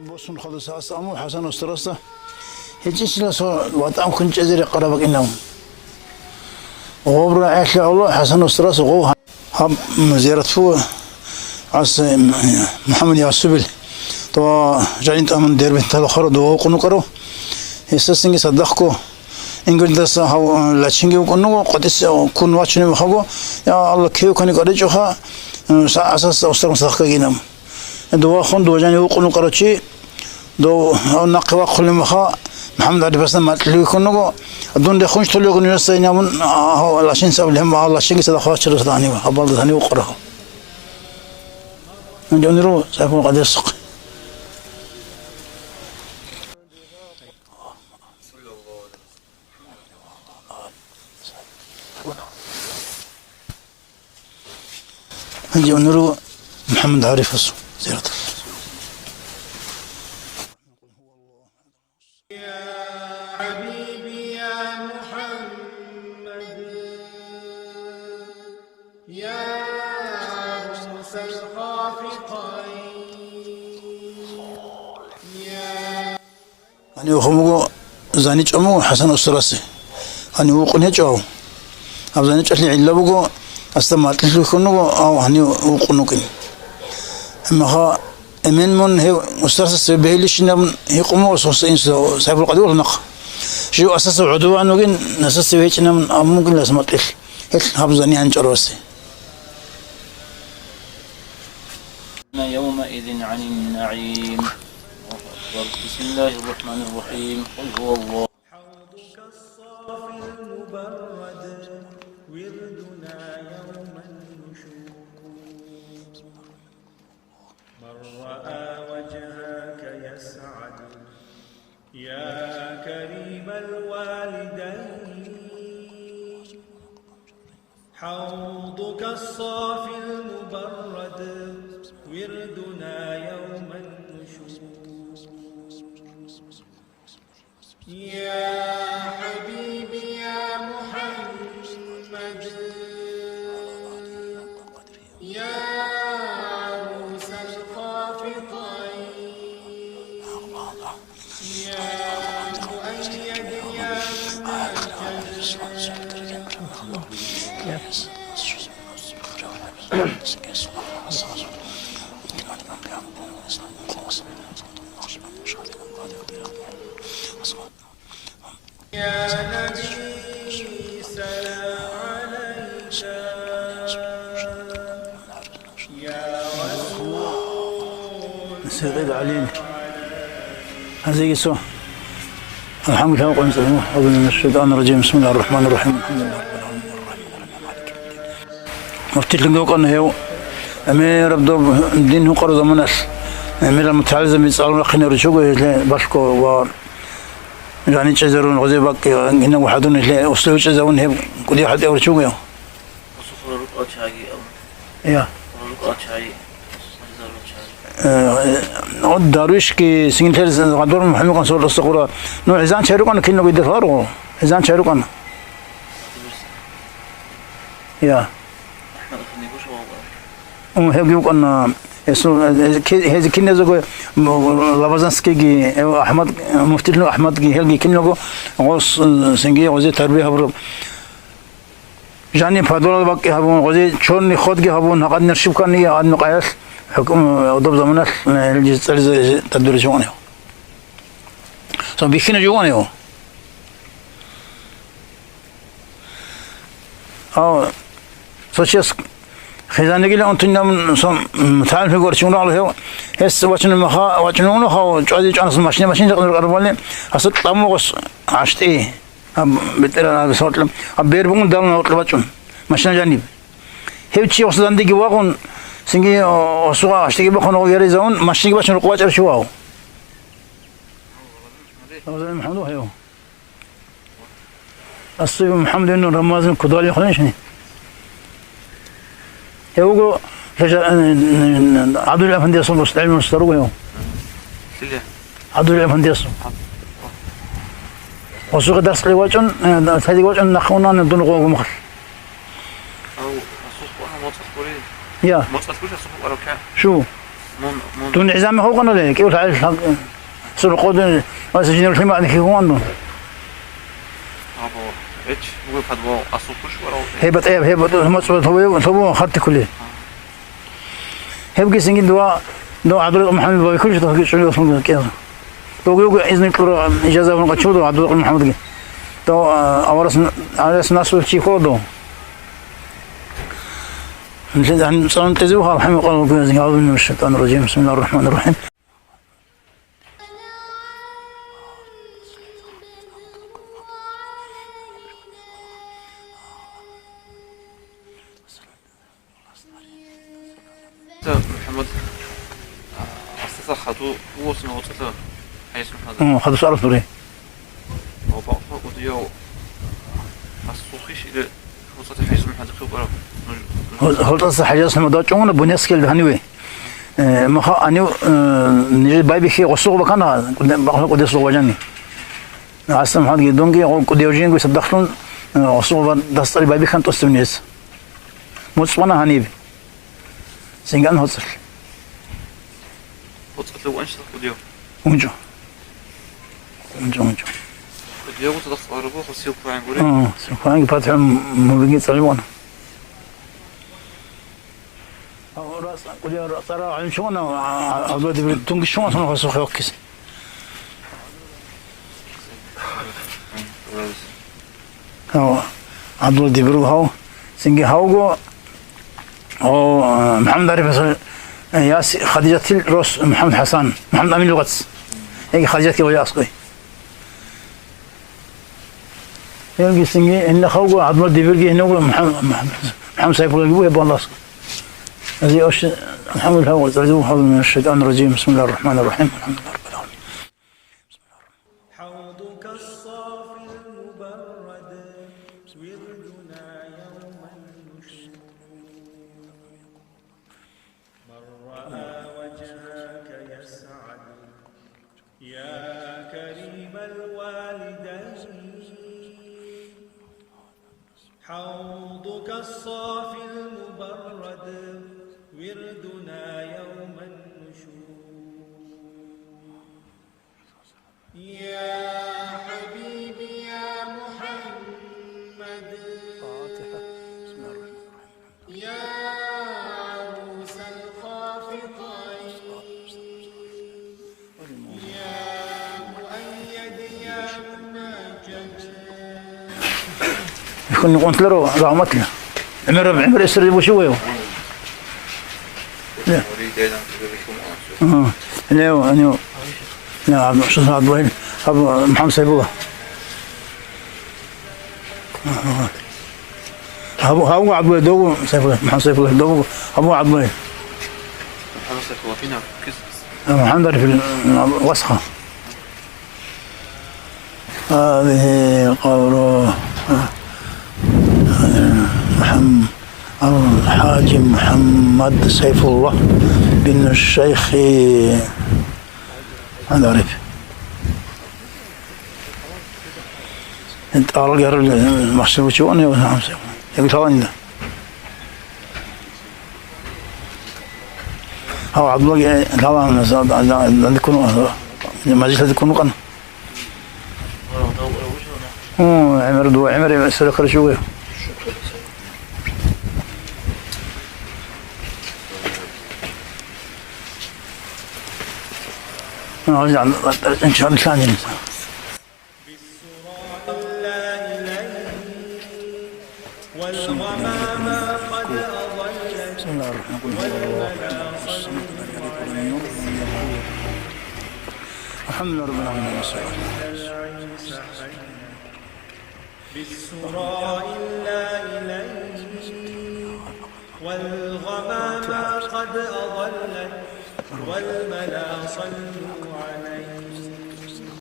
بوسون خلاص أسامو حسن استرسته هيجيش لا سو وطعم كنت أزري قرابك إنهم وغبر عيش الله حسن استرس وغوها هم زيارة فو عس محمد ياسوبل تو جاين تأمن دير بنت الآخر دو كونو كرو هسه صدقكو إنجل دس هاو لاتشينجي وكونو قدس كون واتشني بخاغو يا الله كيو كاني قريجوها أساس أسترم صدقكينام دو خون دو جاني وكونو كروتشي دو نقوا كل مخا محمد علي بس ما تلي كونو دون ده خونش تلي كونو يسينا من هاو لاشين سبلهم الله شينجي صدقوا شرس داني هبال داني وقره نجونيرو سافو قدس نجونيرو محمد عارف زيارة أنا وخمو زانيج أمو حسن أسراسي أنا وقني جاو أب زانيج أهلي علا بقو أستمعت له كنو أو هني وقنوكين أما ها أمين من هي أسراسي بهليش نم هي قمو أسراسي سيف القدور نق شو أساس عدوان وجن نساس بهيج نم ممكن لازم أطيح هيك هبزاني عن جراسي يومئذ عن النعيم. بسم الله الرحمن الرحيم. قل هو الله. حوضك الصافي المبرد وردنا يوم النشور من رأى وجهك يسعد يا كريم الوالدين حوضك الصافي المبرد وردنا يوم النشور يا حبيبي يا محمد يا عروس الخافقين يا مؤيد يا يا نبي سلام عليك يا رسول سيد علي هذا يسوع الحمد لله وقل نسلمه أعوذ من الشيطان الرجيم بسم الله الرحمن الرحيم الحمد لله رب العالمين الرحمن الرحيم مالك يوم الدين مفتي لنقول قلنا هيو أمير ربضو الدين هو قرض منس أمير المتعالزة بيسألون أخينا رشوقه باشكو و يعني تجزرون غزي باقي إنه وحدون اللي وصلوا تجزرون هي كل واحد يورشوقه وصفر رقعة شاي يا رقعة شاي دارويش كي سينتر غدور محمد كان صور الصقورة نوع إذا شارك أنا كنا قيد فارو إذا شارك أنا يا هيجيوك أنا هذا كنا زوج لبزنسكي أحمد مفتي له أحمد كي هيجي كنا جو غوص سنجي غزي تربية هبرو جاني فادول باقي هبون غزي شون خود كي هبون هقد نرشب كان هي عن نقايس حكم ضب زمانه الجزء تدري شوانه سو بيخنا جوانه أو سوشيس خزانة قلنا أنتنا من مثال في قرشون على هو هس واشن مخا واشنونه هو جادي جانس ماشين تقدر قربانه هسه طعمه قص عشت إيه بترى بصوت لهم أبيربون دام وطلبتشون ماشين جانب هيك شيء وصل عندي جواكون سنجي وسوا عشتي بخون وغيري زون ماشين باشن رقوات أرشواو محمد هيو الصيف محمد إنه رمضان كدالي خلينشني يوجو عبد الأفندي صلى الله عليه وسلم يوم عبد الأفندي وسوق درس لي وجن هذه وجن نخونا ندون قوم مخ يا شو دون عزام هو قناه لك يقول عايش سر قود واسجين الخيمه انك هو عنده ايش هو فدوا اسوقش ولا هيبه هو خدت كله هيبقى سنجين دوا عبد محمد باي كل شيء شنو اسمه كذا تو اذن كرو اجازه من قشودو عبد محمد تو اورس ناس شي كودو عن صون تزوها رحمه الله أعوذ من الشيطان الرجيم بسم الله الرحمن الرحيم محمد أستاذ خدو وصل وصل حيث هذا خذوا سؤال ثوري وبعض وديو السوخيش إلى وصل حيث هذا خبره هل تصح حاجة اسمها دوتشون بنيسكيل بهنيوي ما خا أنيو نجي بايبي خي قصو بكنا قد سو وجاني عاصم هذا دونجي قد يوجين قد يصدقون قصو دستري بايبي كان توستونيس مصوانا هنيبي سينغان هوصل وصل لو أنشط وديو ونجو وديو وتصل ربو خسيو كوين قولي سوكوين فاتح مبيني صليبون صار عن شلون أولاد تونج شلون صنعوا سوق يوكس هو عبد الله دبرو هو سنجي هوجو أو محمد عارف ياس خديجة الروس محمد حسن محمد أمين القدس هيك خديجة كي ويا أسقي يلقي سنجي إن هوجو عبد الله دبرو هنا محمد سيف الله يبوه بالله هذه أش الحمد لله والعزو من الشيطان الرجيم بسم الله الرحمن الرحيم الحمد لله رب العالمين حوضك الصافي المبرد وردنا يوم النشور من رأى وجهك يسعد يا كريم الوالدين حوضك الصافي المبرد وردنا يوم النشور يا حبيبي يا محمد يا عروس الخافقين يا مؤيد يا مناجد يكون قلت له رحمتنا عمر يسري بوشويه لا لا أنا لا عبد الوهيب أبو محمد سيبوه أبو عبد الوهيب دو سيبوه محمد سيبوه دو أبو عبد الوهيب محمد سيف الله فينا كيس محمد في الوسخة هذه قوله محمد الحاج محمد سيف الله بن الشيخ هذا عارف انت أرجع المحسوب شو أنا ولا حمسة يقول ثواني ده هو عبد الله طبعا عند يكونوا مجلس يكونوا قنا عمر دو عمر يسأل خرجوه نرجع إن شاء الله ثاني والغمام قد أضلت بسم الله الرحمن الرحيم الحمد لله رب العالمين بالسراء لا إليه والغمام قد أضلت والملا صلوا عليه